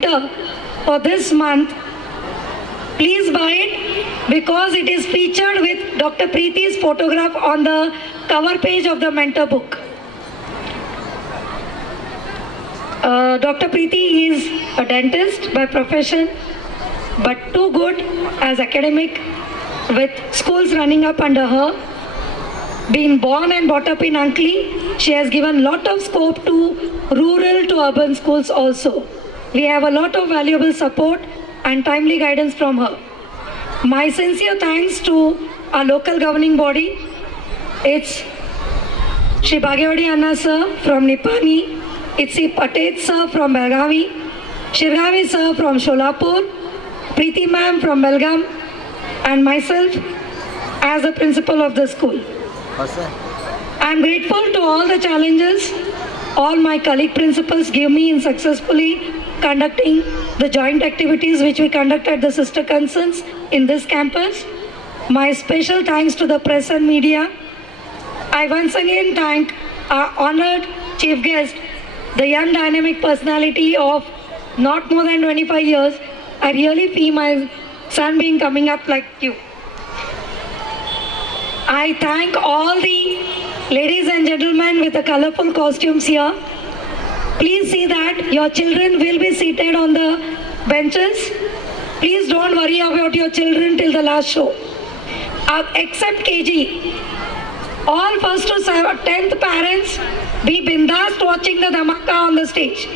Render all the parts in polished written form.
for this month. Please buy it because it is featured with Dr. Preeti's photograph on the cover page of the mentor book. Dr. Preeti is a dentist by profession, but too good as academic, with schools running up under her. Being born and brought up in Ankli, she has given lot of scope to rural to urban schools also. We have a lot of valuable support and timely guidance from her. My sincere thanks to our local governing body. It's Shri Bhagyawadi Anna sir from Nipani, it's Shri Patel sir from Belgavi, Shirgavi sir from Sholapur, Preeti ma'am from Belgaum, and myself as the principal of the school. I am grateful to all the challenges all my colleague principals give me in successfully conducting the joint activities which we conduct at the sister concerns in this campus. My special thanks to the press and media. I once again thank our honored chief guest, the young dynamic personality of not more than 25 years. I really feel my son being coming up like you. I thank all the ladies and gentlemen with the colorful costumes here. Please see that your children will be seated on the benches. Please don't worry about your children till the last show. Except KG. All 1st to 10th parents, be bindast watching the dhamaka on the stage.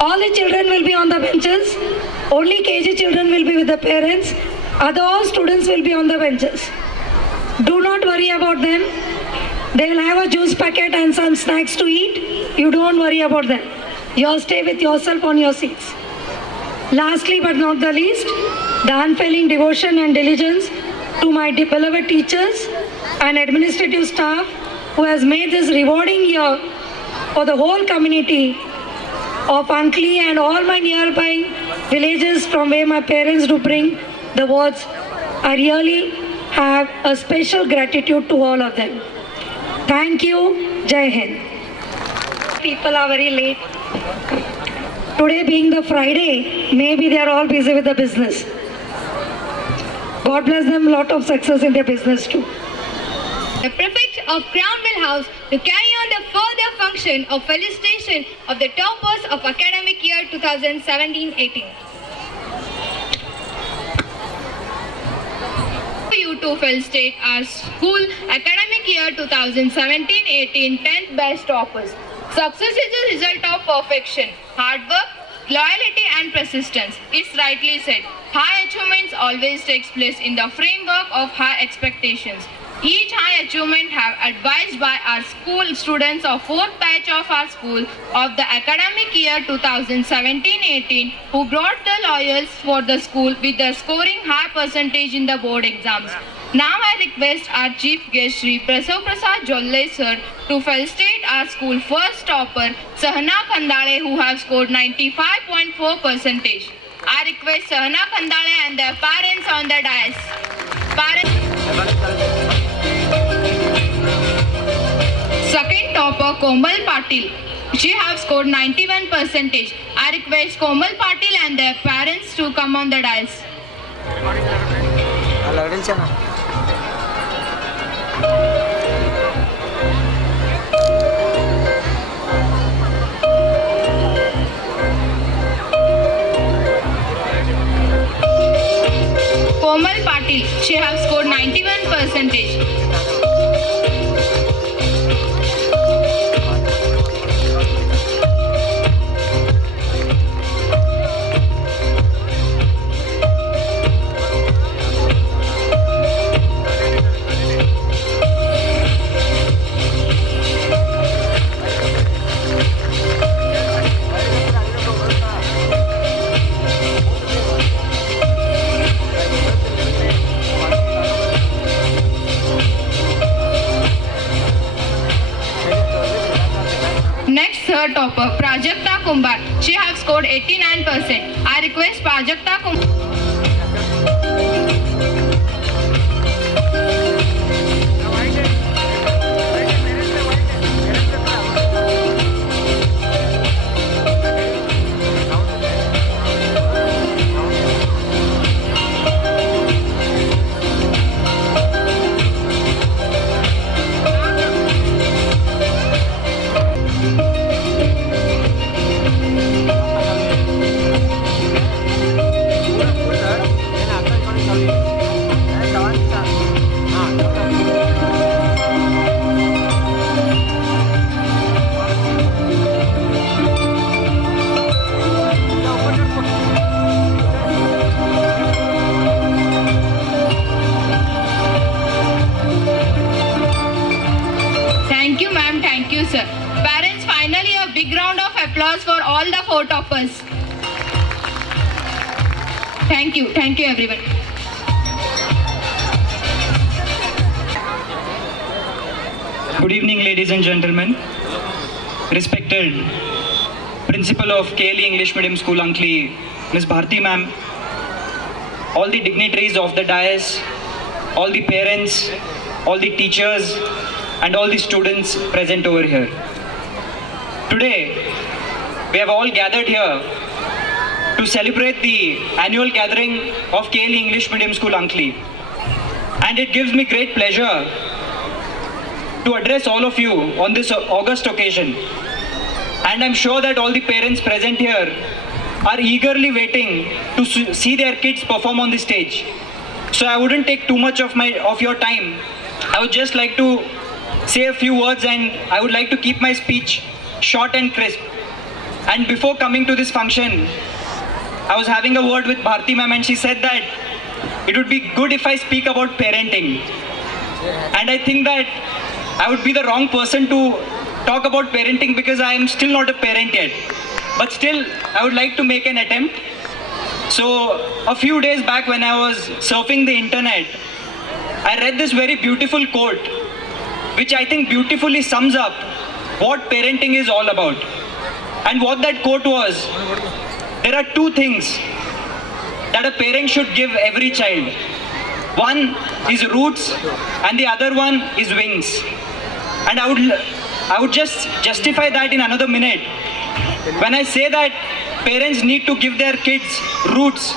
All the children will be on the benches. Only KG children will be with the parents. Other students will be on the benches. Do not worry about them. They will have a juice packet and some snacks to eat. You don't worry about them. You stay with yourself on your seats. Lastly but not the least, the unfailing devotion and diligence to my beloved teachers and administrative staff who has made this rewarding year for the whole community of Ankli and all my nearby villages from where my parents do bring the words. I really have a special gratitude to all of them. Thank you. Jai Hind. People are very late. Today being the Friday, maybe they are all busy with the business. God bless them, lot of success in their business too. The Prefect of Crownville House to carry on the further function of felicitation of the toppers of academic year 2017-18. You to felicitate our school academic year 2017-18 10th best toppers. Success is the result of perfection, hard work, loyalty and persistence. It's rightly said, high achievements always takes place in the framework of high expectations. Each high achievement have advised by our school students of 4th batch of our school of the academic year 2017-18 who brought the laurels for the school with the scoring high percentage in the board exams. Now I request our chief guest Shri Prasav Prasad Jolle sir to felicitate our school first topper Sahana Khandale who have scored 95.4 percentage. I request Sahana Khandale and their parents on the dais. Second topper Komal Patil. She have scored 91 percentage. I request Komal Patil and their parents to come on the dais. Komal Patil. She have scored 91 percentage. Third topper, Prajakta Kumbar. She have scored 89%. I request Prajakta Kumbar. support of us. Thank you everyone. Good evening, ladies and gentlemen. Respected Principal of KLE English Medium School, Ankli, Ms. Bharti ma'am, all the dignitaries of the dais, all the parents, all the teachers, and all the students present over here. Today, we have all gathered here to celebrate the annual gathering of KLE English Medium School, Ankli. And it gives me great pleasure to address all of you on this august occasion. And I'm sure that all the parents present here are eagerly waiting to see their kids perform on the stage. So I wouldn't take too much of your time. I would just like to say a few words, and I would like to keep my speech short and crisp. And before coming to this function, I was having a word with Bharti ma'am, and she said that it would be good if I speak about parenting. And I think that I would be the wrong person to talk about parenting because I am still not a parent yet. But still, I would like to make an attempt. So, a few days back when I was surfing the internet, I read this very beautiful quote, which I think beautifully sums up what parenting is all about. And what that quote was, there are two things that a parent should give every child. One is roots and the other one is wings. And I would just justify that in another minute. When I say that parents need to give their kids roots,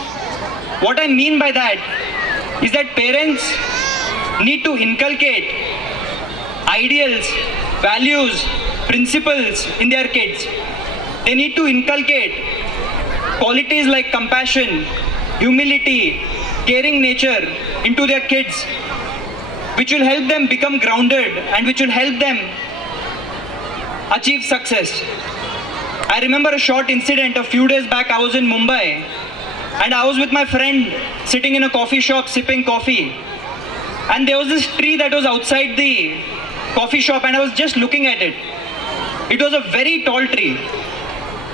what I mean by that is that parents need to inculcate ideals, values, principles in their kids. They need to inculcate qualities like compassion, humility, caring nature into their kids, which will help them become grounded and which will help them achieve success. I remember a short incident a few days back. I was in Mumbai and I was with my friend sitting in a coffee shop sipping coffee, and there was this tree that was outside the coffee shop and I was just looking at it. It was a very tall tree,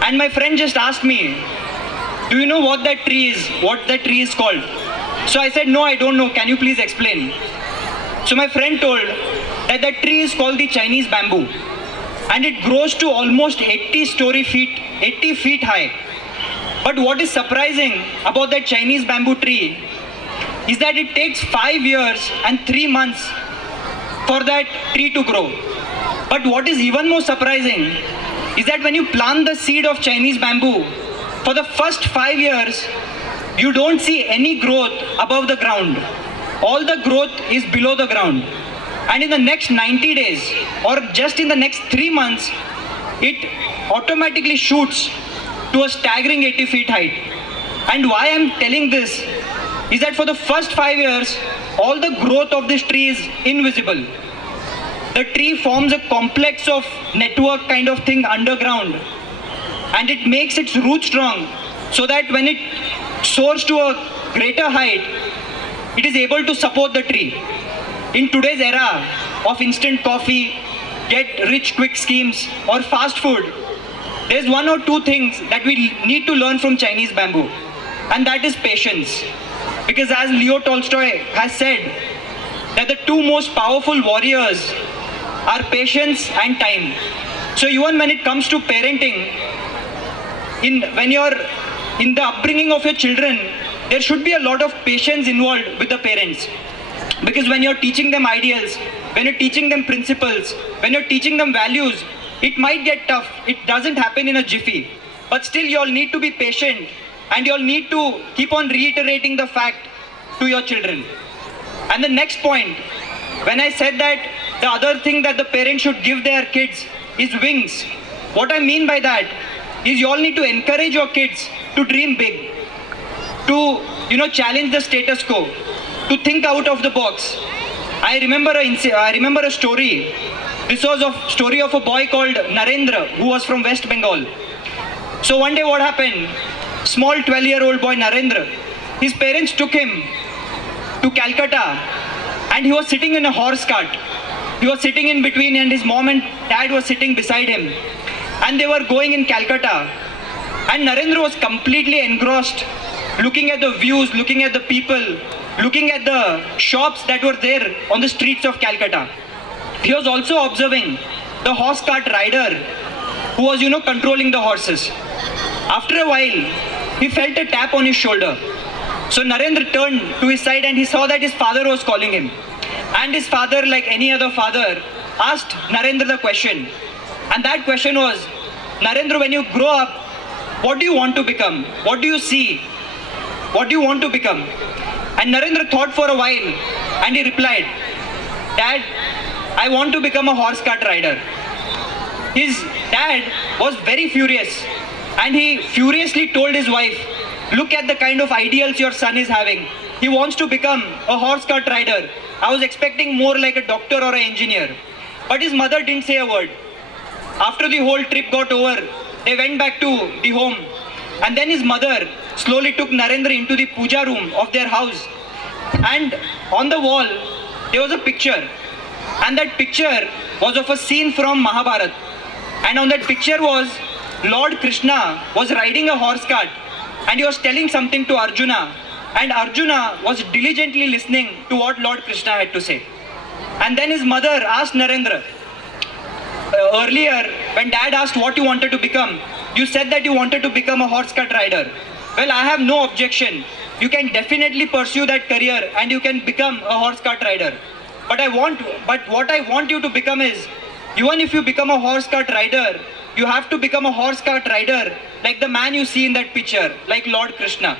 and my friend just asked me, do you know what that tree is called? So I said, no, I don't know, can you please explain? So my friend told that that tree is called the Chinese bamboo, and it grows to almost 80 feet high. But what is surprising about that Chinese bamboo tree is that it takes 5 years and 3 months for that tree to grow. But what is even more surprising is that when you plant the seed of Chinese bamboo, for the first 5 years, you don't see any growth above the ground. All the growth is below the ground. And in the next 90 days, or just in the next 3 months, it automatically shoots to a staggering 80 feet height. And why I'm telling this is that for the first 5 years, all the growth of this tree is invisible. The tree forms a complex of network kind of thing underground, and it makes its root strong so that when it soars to a greater height, it is able to support the tree. In today's era of instant coffee, get rich quick schemes, or fast food, there's one or two things that we need to learn from Chinese bamboo, and that is patience. Because as Leo Tolstoy has said, that the two most powerful warriors are patience and time. So even when it comes to parenting, when you're in the upbringing of your children, there should be a lot of patience involved with the parents. Because when you're teaching them ideals, when you're teaching them principles, when you're teaching them values, it might get tough. It doesn't happen in a jiffy. But still you'll need to be patient, and you'll need to keep on reiterating the fact to your children. And the next point, when I said that the other thing that the parents should give their kids is wings, what I mean by that is you all need to encourage your kids to dream big, to challenge the status quo, to think out of the box. I remember a story. This was a story of a boy called Narendra, who was from West Bengal. So one day what happened? Small 12-year-old boy Narendra, his parents took him to Calcutta, and he was sitting in a horse cart. He was sitting in between, and his mom and dad were sitting beside him. And they were going in Calcutta. And Narendra was completely engrossed, looking at the views, looking at the people, looking at the shops that were there on the streets of Calcutta. He was also observing the horse cart rider who was, controlling the horses. After a while, he felt a tap on his shoulder. So Narendra turned to his side and he saw that his father was calling him. And his father, like any other father, asked Narendra the question. And that question was, Narendra, when you grow up, what do you want to become? What do you see? What do you want to become? And Narendra thought for a while and he replied, Dad, I want to become a horse cart rider. His dad was very furious and he furiously told his wife, look at the kind of ideals your son is having. He wants to become a horse cart rider. I was expecting more like a doctor or an engineer. But his mother didn't say a word. After the whole trip got over, they went back to the home. And then his mother slowly took Narendra into the puja room of their house. And on the wall, there was a picture. And that picture was of a scene from Mahabharata. And on that picture was Lord Krishna was riding a horse cart and he was telling something to Arjuna. And Arjuna was diligently listening to what Lord Krishna had to say. And then his mother asked Narendra, earlier when dad asked what you wanted to become, you said that you wanted to become a horse cart rider. Well, I have no objection. You can definitely pursue that career and you can become a horse cart rider. But what I want you to become is, even if you become a horse cart rider, you have to become a horse cart rider like the man you see in that picture, like Lord Krishna.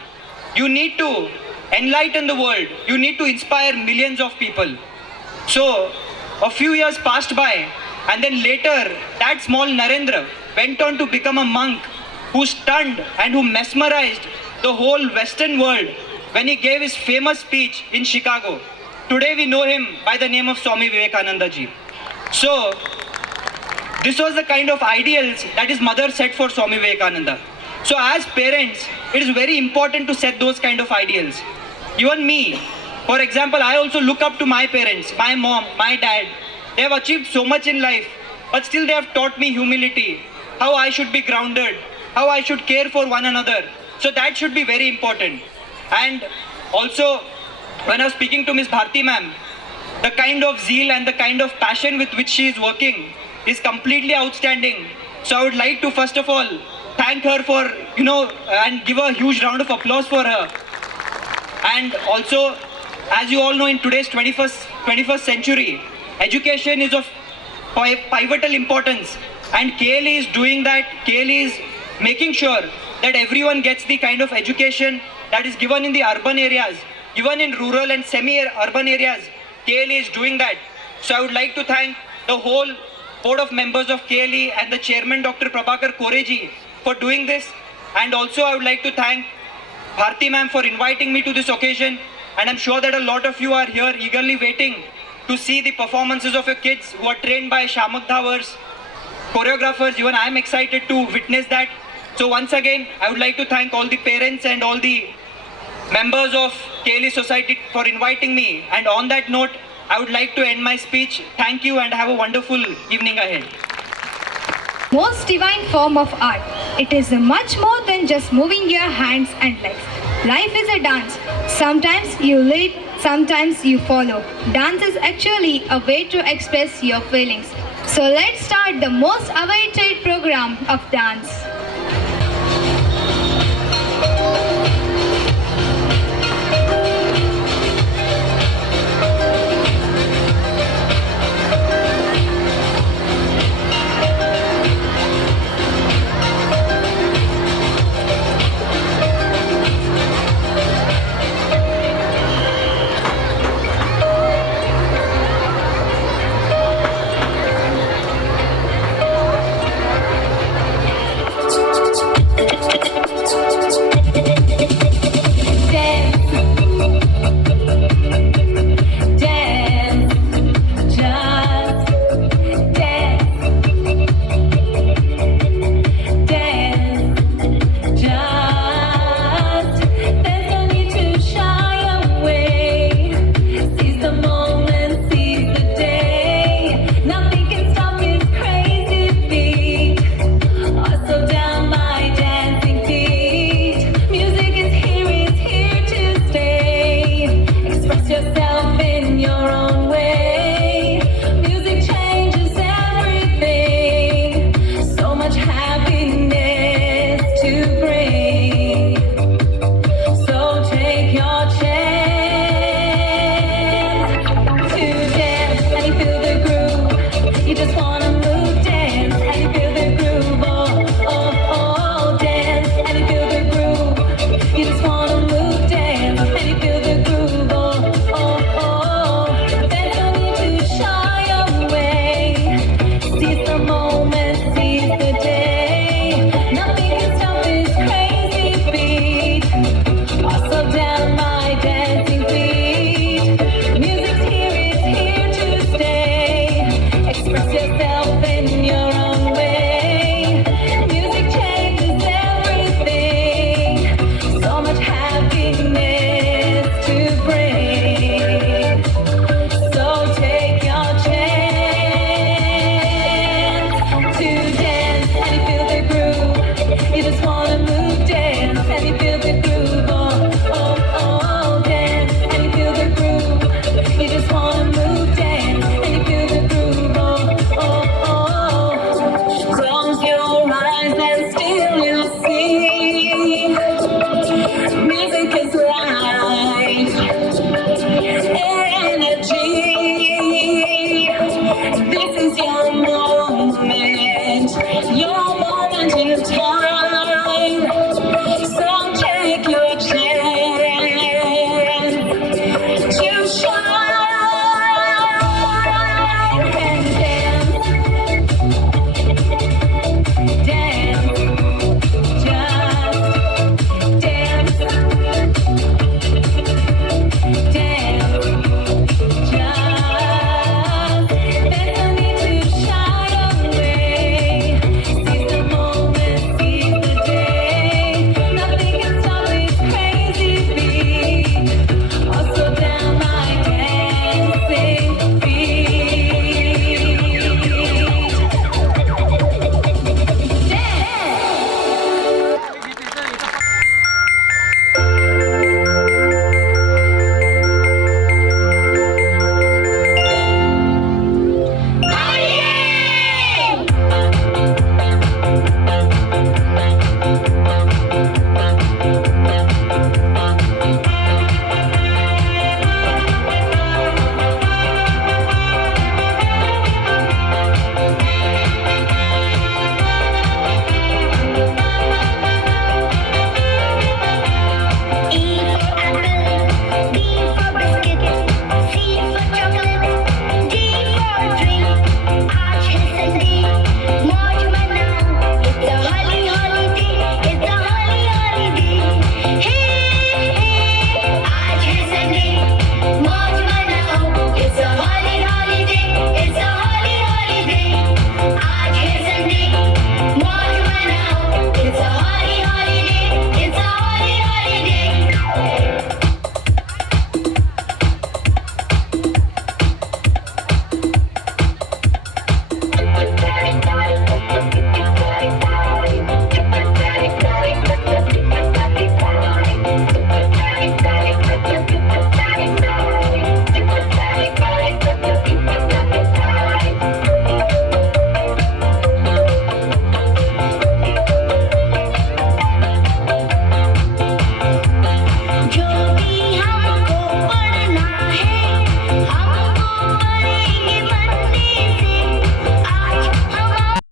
You need to enlighten the world. You need to inspire millions of people. So, a few years passed by, and then later, that small Narendra went on to become a monk who stunned and who mesmerized the whole Western world when he gave his famous speech in Chicago. Today we know him by the name of Swami Vivekananda ji. So, this was the kind of ideals that his mother set for Swami Vivekananda. So as parents, it is very important to set those kind of ideals. Even me, for example, I also look up to my parents, my mom, my dad. They have achieved so much in life, but still they have taught me humility, how I should be grounded, how I should care for one another. So that should be very important. And also, when I was speaking to Miss Bharti ma'am, the kind of zeal and the kind of passion with which she is working is completely outstanding. So I would like to first of all thank her for, and give a huge round of applause for her. And also, as you all know, in today's 21st century, education is of pivotal importance. And KLE is doing that. KLE is making sure that everyone gets the kind of education that is given in the urban areas, even in rural and semi-urban areas. KLE is doing that. So I would like to thank the whole board of members of KLE and the chairman, Dr. Prabhakar Koreji, for doing this. And also I would like to thank Bharti ma'am for inviting me to this occasion. And I'm sure that a lot of you are here eagerly waiting to see the performances of your kids who are trained by Shamak Dhawars, choreographers. Even I am excited to witness that. So once again, I would like to thank all the parents and all the members of KLE Society for inviting me. And on that note, I would like to end my speech. Thank you and have a wonderful evening ahead. Most divine form of art. It is much more than just moving your hands and legs. Life is a dance. Sometimes you lead, sometimes you follow. Dance is actually a way to express your feelings. So let's start the most awaited program of dance.